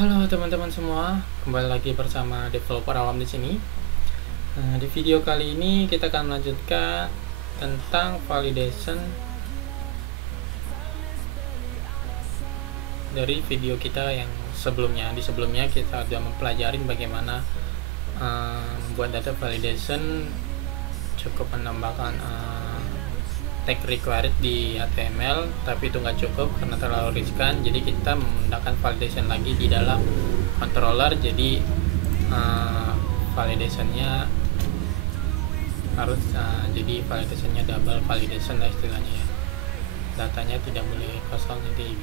Halo teman-teman semua, kembali lagi bersama developer awam di sini. Di video kali ini kita akan melanjutkan tentang validation dari video kita yang sebelumnya. Di sebelumnya kita sudah mempelajari bagaimana membuat data validation, cukup menambahkan tag required di HTML, tapi itu nggak cukup karena terlalu riskan. Jadi kita menggunakan validation lagi di dalam controller. Jadi validationnya harus jadi validationnya double validation lah istilahnya ya. Datanya tidak boleh kosong nanti.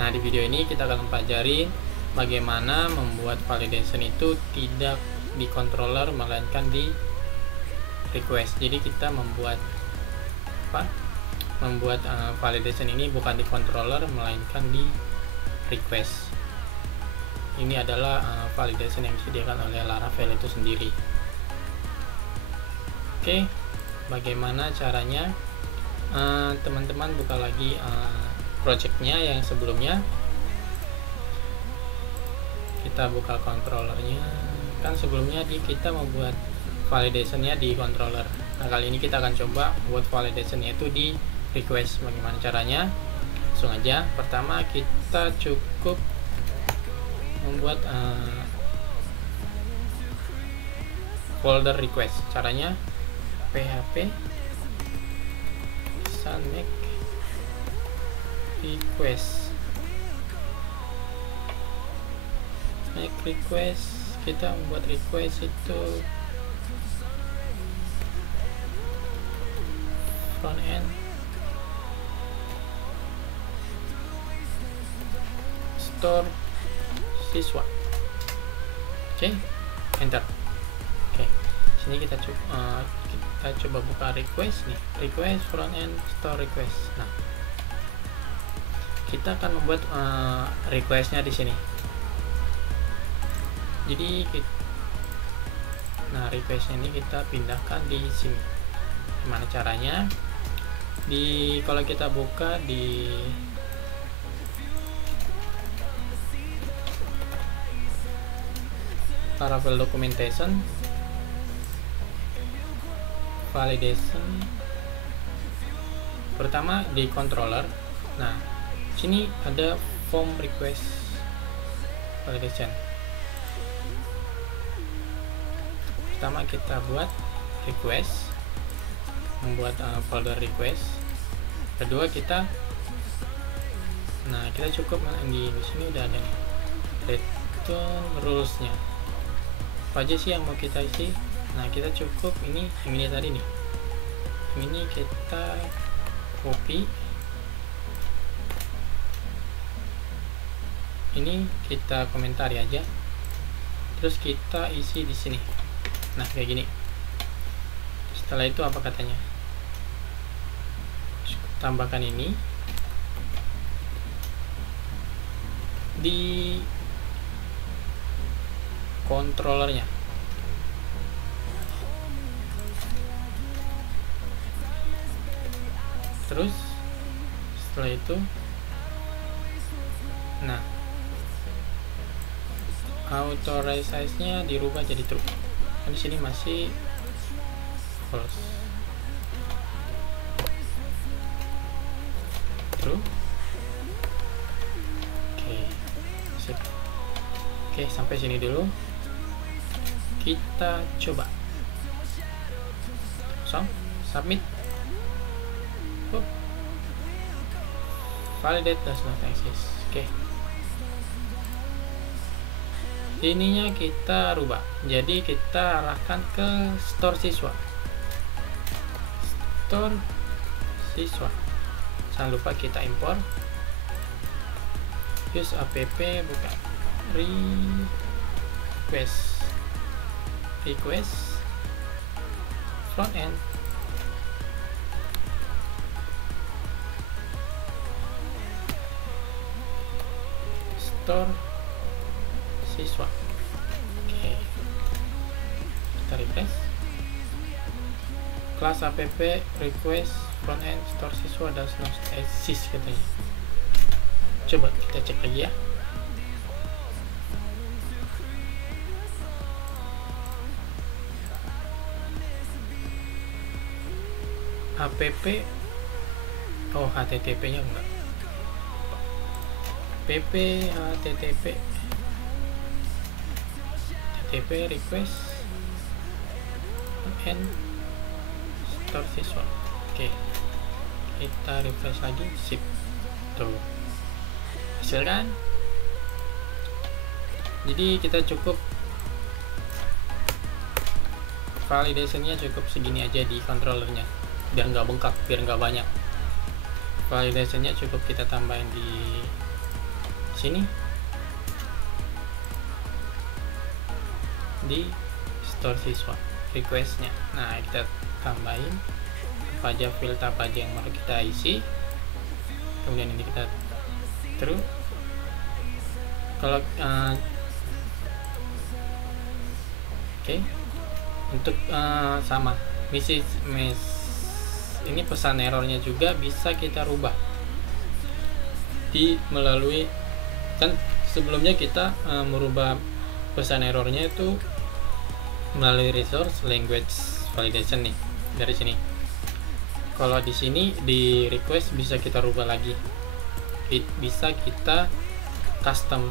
Nah, di video ini kita akan mempelajari bagaimana membuat validation itu tidak di controller melainkan di request. Jadi kita membuat validation ini bukan di controller melainkan di request. Ini adalah validation yang disediakan oleh Laravel itu sendiri. Oke, bagaimana caranya? Teman-teman buka lagi projectnya yang sebelumnya. Kita buka controllernya. Kan sebelumnya kita membuat validationnya di controller. Nah, kali ini kita akan coba buat validationnya itu di request. Bagaimana caranya? Langsung aja. Pertama kita cukup membuat folder request. Caranya php make request. Kita membuat request itu front end store siswa. Oke, enter. Oke, sini kita coba buka request nih, request front end store request. Nah, kita akan membuat requestnya di sini. Jadi requestnya ini kita pindahkan di sini. Gimana caranya? Kalau kita buka di Laravel documentation validation, pertama di controller. Nah, sini ada form request validation. Pertama kita buat request, membuat folder request. Kedua kita cukup di sini udah ada nih return rules-nya. Apa aja sih yang mau kita isi? Nah, kita cukup yang ini tadi nih. Ini kita copy. Ini kita komentari aja. Terus kita isi di sini. Nah, kayak gini. Setelah itu apa katanya? Tambahkan ini di controllernya. Terus setelah itu authorize-nya dirubah jadi true. Di sini masih false. True. Oke, sampai sini dulu. Kita coba submit. Validate does not exist. Oke. Ininya kita rubah. Jadi kita arahkan ke store siswa. Store siswa. Jangan lupa kita import. Use app buka request front end store siswa. Oke, kita refresh. Kelas app request front end store siswa does not exist katanya. Coba kita cek lagi ya. app, oh http nya enggak, pp http request and store siswa. Oke, kita refresh lagi, sip, tuh hasil kan. Jadi kita cukup validationnya cukup segini aja di controllernya, biar nggak bengkak, biar nggak banyak. Validationnya cukup kita tambahin di sini, di store siswa requestnya. Nah, kita tambahin apa aja, filter apa aja yang mau kita isi, kemudian ini kita true. Kalau oke, untuk sama ini pesan errornya juga bisa kita rubah melalui, kan sebelumnya kita merubah pesan errornya itu melalui resource language validation nih, dari sini. Kalau di sini di request bisa kita rubah lagi, bisa kita custom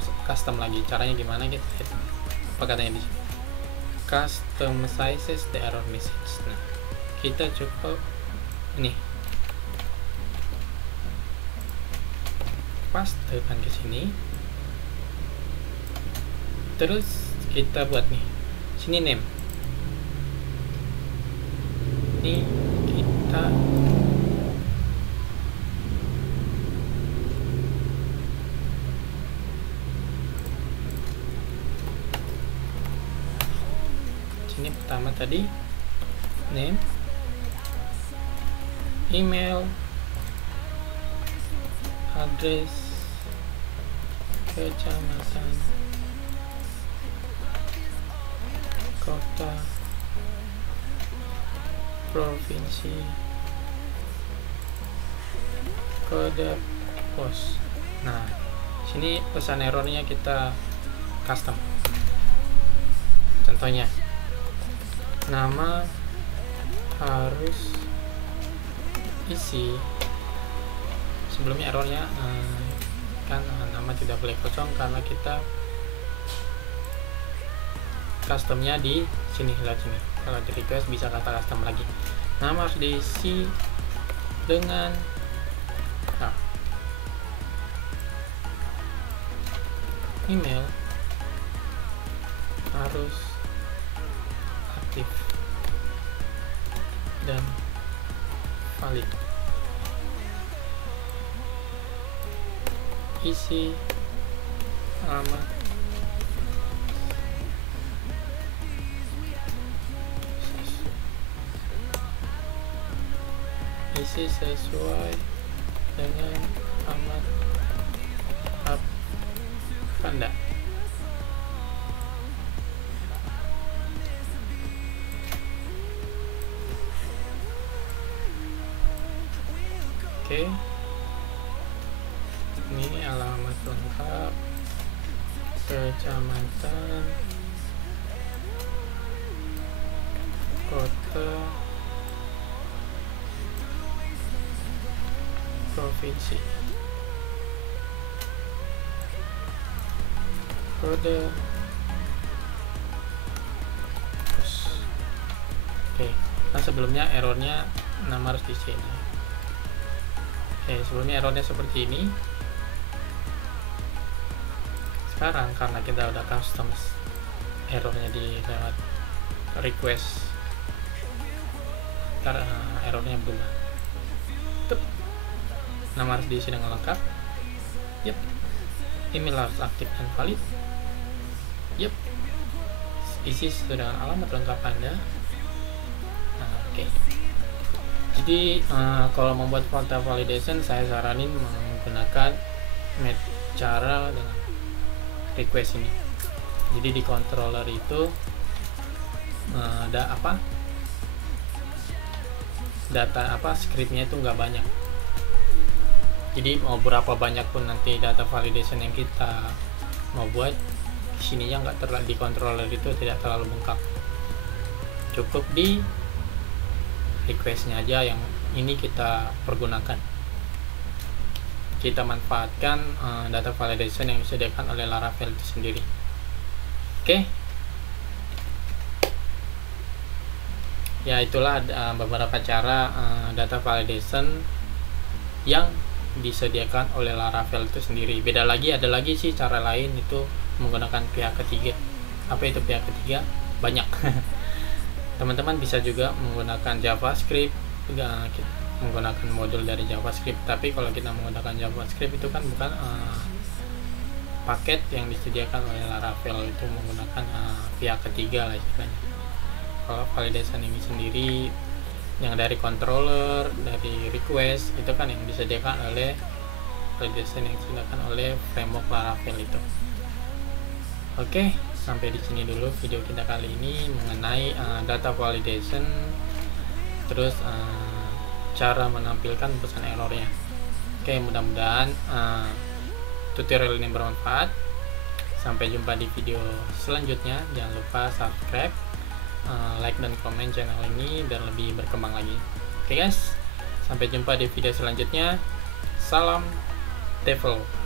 lagi. Caranya gimana gitu? Apa katanya di sini? Customizes the error message. Nah, kita cukup ini pastekan ke sini, terus kita buat nih sini name, ini kita sini pertama tadi name, email, address, kecamatan, kota, provinsi, kode pos. Nah, sini pesan errornya kita custom. Contohnya, nama harus isi, sebelumnya errornya kan nama tidak boleh kosong karena kita customnya di sini, lihat sini. Kalau di request bisa kata custom lagi. Nama harus diisi dengan email harus aktif dan valid. Isi alamat sesuai dengan alamat Anda. Oke, ini alamat lengkap, kecamatan, kota, provinsi, kode pos. Oke, kan sebelumnya errornya nama harus di sini. Oke, sebelumnya errornya seperti ini. Sekarang karena kita udah custom errornya di lewat request, ntar errornya berubah. Tup. Nama harus diisi dengan lengkap. Yep. Email harus aktif dan valid. Yep. Isi sesuai dengan alamat lengkap Anda. Nah, oke. Jadi kalau membuat fakta validation, saya saranin menggunakan cara dengan request ini. Jadi di controller itu ada data scriptnya itu nggak banyak. Jadi mau berapa banyak pun nanti data validation yang kita mau buat, sininya nggak terlalu, di controller itu tidak terlalu bengkak. Cukup di requestnya aja yang ini kita pergunakan, kita manfaatkan data validation yang disediakan oleh Laravel itu sendiri. Oke. Ya, itulah beberapa cara data validation yang disediakan oleh Laravel itu sendiri. Beda lagi, ada lagi sih cara lain, itu menggunakan pihak ketiga. Apa itu pihak ketiga? Banyak. Teman-teman bisa juga menggunakan JavaScript, menggunakan modul dari JavaScript. Tapi kalau kita menggunakan JavaScript itu kan bukan paket yang disediakan oleh Laravel, itu menggunakan pihak ketiga lah istilahnya. Kalau validation ini sendiri yang dari controller, dari request, itu kan yang disediakan oleh validation yang disediakan oleh framework Laravel itu. Oke, sampai di sini dulu video kita kali ini mengenai data validation, terus cara menampilkan pesan errornya. Oke, mudah-mudahan tutorial ini bermanfaat. Sampai jumpa di video selanjutnya. Jangan lupa subscribe, like dan komen channel ini dan lebih berkembang lagi. Oke guys, sampai jumpa di video selanjutnya. Salam Devil.